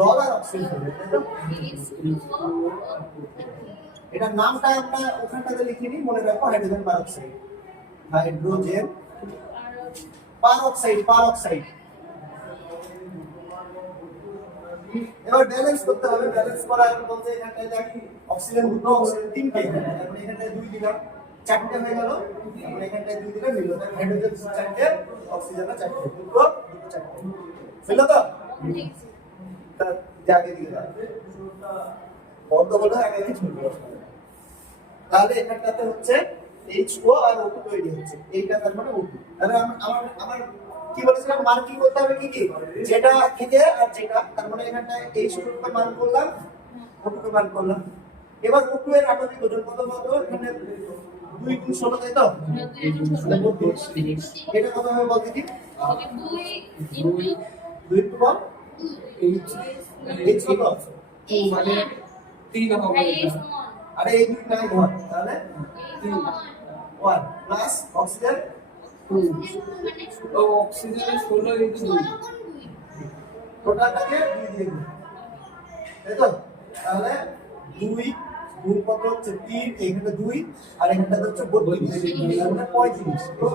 জল আর অক্সিজেন। এটার নামটা আমরা ওখানটাতে লিখিনি, মনে রাখো hydrogen peroxide. Hydrogen peroxide, peroxide. এবার ব্যালেন্স করতে হবে। ব্যালেন্স করার বলতে এখানটায় দেখি অক্সিজেন দুটো, অক্সিজেন তিনটে, তারপরে এখানটায় দুই দিলাম, চারটে হয়ে গেল। তারপরে এখানটায় দুই দিলাম, মিললো। হাইড্রোজেন চারটে, অক্সিজেন চারটে, দুটো দুটো চারটে, মিললো তো? আগে দিয়ে দাও বন্ধ বলে আগে কিছু তাহলে এখানটাতে হচ্ছে H2O আর O2 তৈরি হচ্ছে। এইটা তার মানে O2। তাহলে আমার আমার কি বলেছিলাম, মার্কিং করতে হবে কি কি, যেটা থেকে আর যেটা, তার মানে এখানটায় H2O এর মান করলাম, O2 এর মান করলাম। এবার O2 এর আণবিক ওজন কত বলতো? এখানে 2 গুণ 16, তাই তো? এটা কত হবে বলতে কি? 2 2 বল H কত? মানে 3 হবে। আরে এই দুই নাই ধর, তাহলে 1 প্লাস অক্সিজেন 2 ও অক্সিজেনের 16 ইনটু 2 টোটালটাকে 2 দিয়ে দিই, তাই তো? তাহলে 2 2 কত হচ্ছে 3, এইখানে 2 আর এখানটা হচ্ছে 32, তার মানে 35, তো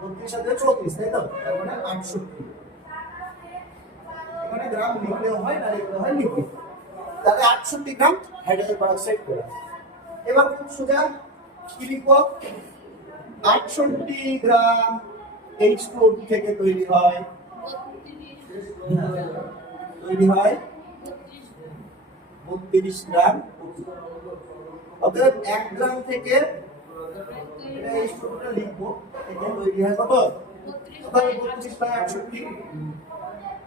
32 সাথে 34, তাই তো? তার মানে 68। এখানে গ্রাম লিখলেও হয়, না লিখলেও হয়, লিখি। তাহলে 68 গ্রাম হাইড্রোজেন পারঅক্সাইড করে। এবার খুব সোজা কি লিখব? 68 গ্রাম H2O থেকে তৈরি হয় 32 গ্রাম। অতএব 1 গ্রাম থেকে এটা H2O টা লিখবো, থেকে তৈরি হয় কত? তাহলে 32 বাই 68,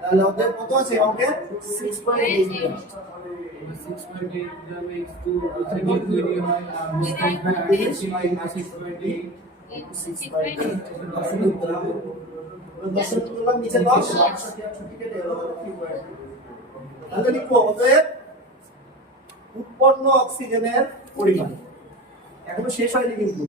তাহলে ওদের কত আছে অঙ্কে? 6.8 গ্রাম। 6.8 গ্রাম H2 থেকে তৈরি হয় আর 6.8 নিচে 10, 68 কেটে গেল, তাহলে লিখবো অতএব উৎপন্ন অক্সিজেনের পরিমাণ। এখনো শেষ হয়নি কিন্তু।